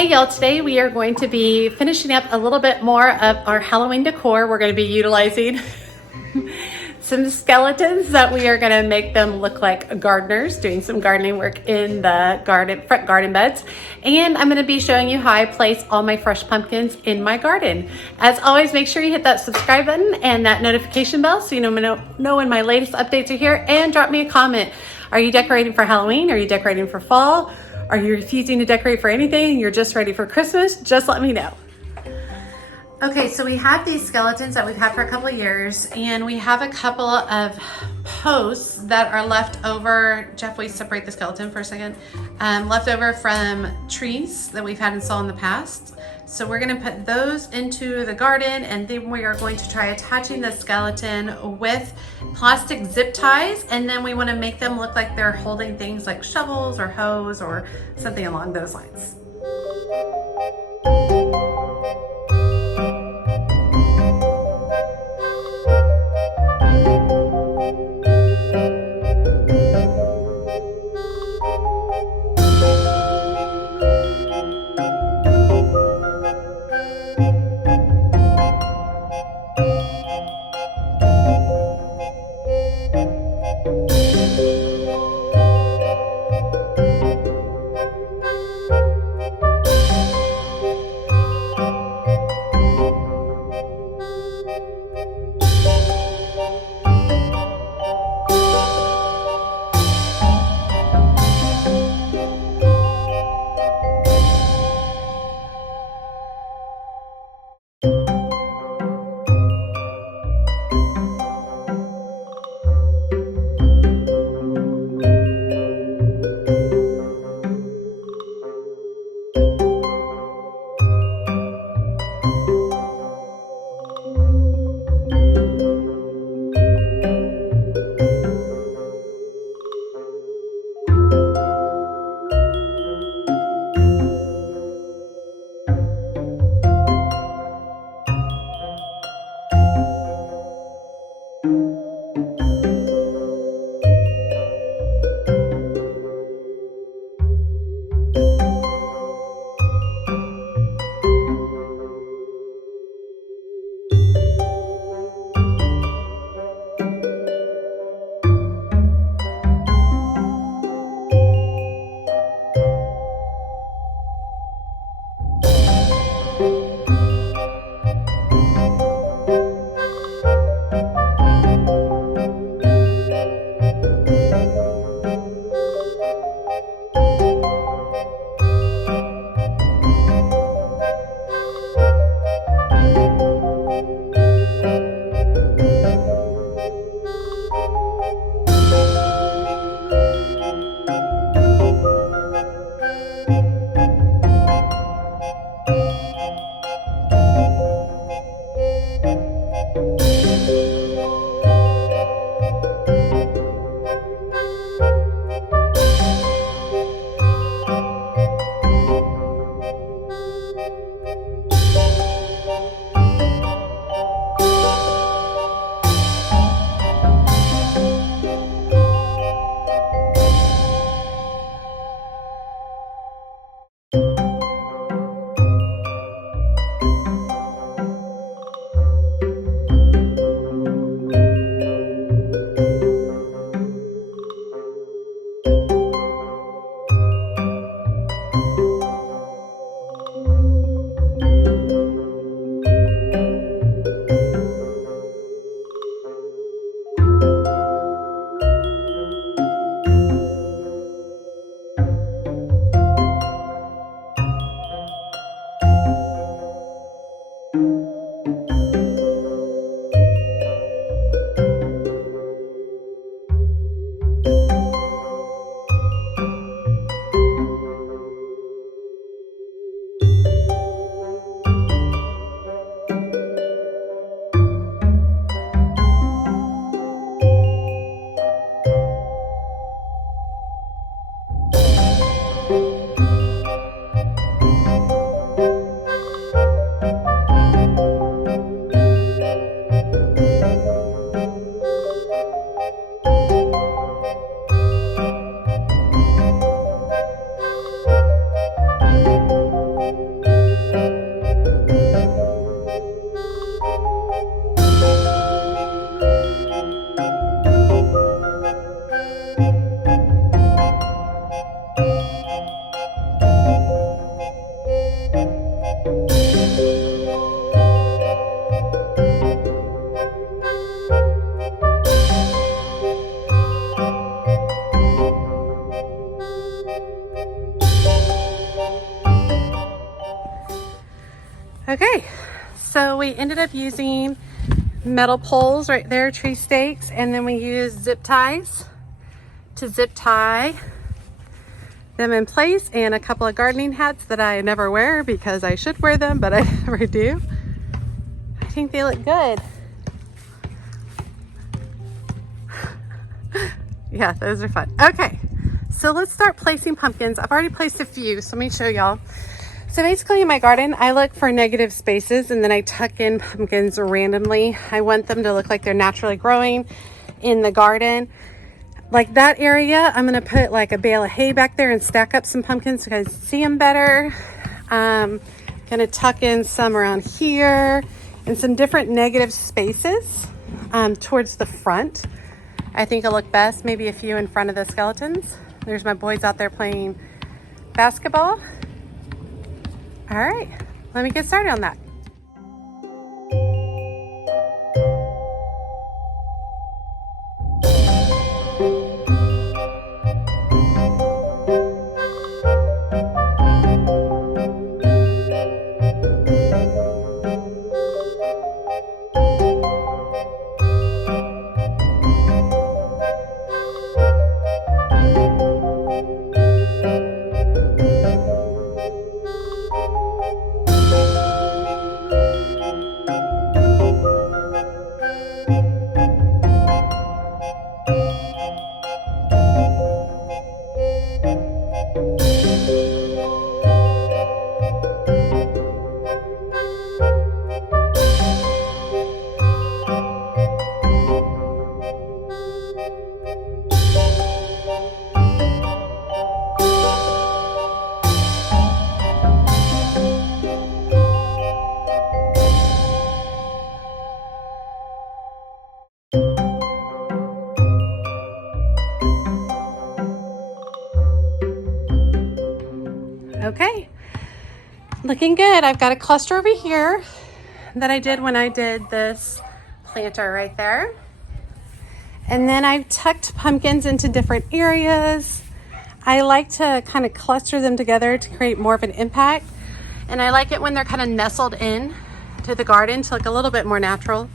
Hey y'all, today we are going to be finishing up a little bit more of our Halloween decor. We're going to be utilizing some skeletons that we are going to make them look like gardeners, doing some gardening work in the front garden beds. And I'm going to be showing you how I place all my fresh pumpkins in my garden. As always, make sure you hit that subscribe button and that notification bell so you know when my latest updates are here, and drop me a comment. Are you decorating for Halloween? Are you decorating for fall? Are you refusing to decorate for anything? You're just ready for Christmas? Just let me know. Okay, so we have these skeletons that we've had for a couple of years, and we have a couple of posts that are left over. Jeff, will you separate the skeleton for a second? Left over from trees that we've had installed in the past. So we're gonna put those into the garden, and then we are going to try attaching the skeleton with plastic zip ties, and then we wanna make them look like they're holding things like shovels or hose or something along those lines. we ended up using metal poles right there, tree stakes, and then we used zip ties to zip tie them in place, and a couple of gardening hats that I never wear because I should wear them, but I never do. I think they look good. Yeah, those are fun. Okay, so let's start placing pumpkins. I've already placed a few, so let me show y'all. So basically in my garden, I look for negative spaces and then I tuck in pumpkins randomly. I want them to look like they're naturally growing in the garden. Like that area, I'm gonna put like a bale of hay back there and stack up some pumpkins so I can see them better. Gonna tuck in some around here and some different negative spaces towards the front. I think it'll look best, maybe a few in front of the skeletons. There's my boys out there playing basketball. All right, let me get started on that. Okay, looking good. I've got a cluster over here that I did when I did this planter right there. And then I've tucked pumpkins into different areas. I like to kind of cluster them together to create more of an impact. And I like it when they're kind of nestled in to the garden to look a little bit more natural.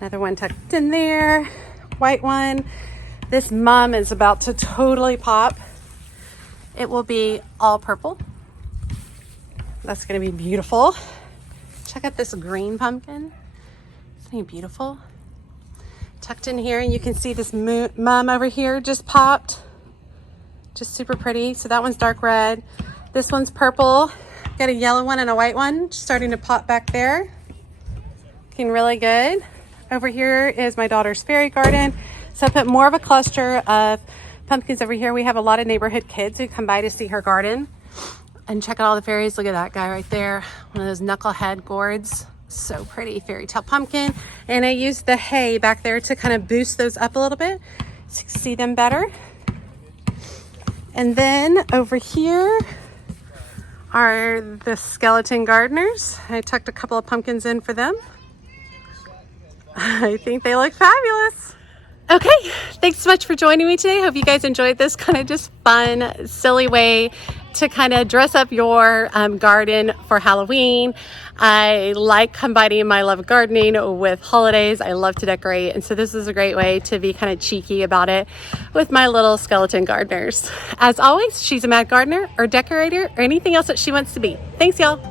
Another one tucked in there, white one. This mum is about to totally pop. It will be all purple. That's gonna be beautiful. Check out this green pumpkin. Isn't he beautiful? Tucked in here, and you can see this mum over here just popped. Just super pretty. So that one's dark red. This one's purple. Got a yellow one and a white one just starting to pop back there. Looking really good. Over here is my daughter's fairy garden. So I put more of a cluster of pumpkins over here. We have a lot of neighborhood kids who come by to see her garden. And check out all the fairies. Look at that guy right there. One of those knucklehead gourds. So pretty, fairy tale pumpkin. And I used the hay back there to kind of boost those up a little bit so you can see them better. And then over here are the skeleton gardeners. I tucked a couple of pumpkins in for them. I think they look fabulous. Okay, thanks so much for joining me today. Hope you guys enjoyed this kind of just fun, silly way to kind of dress up your garden for Halloween. I like combining my love of gardening with holidays. I love to decorate, and so this is a great way to be kind of cheeky about it with my little skeleton gardeners. As always, she's a mad gardener or decorator or anything else that she wants to be. Thanks, y'all.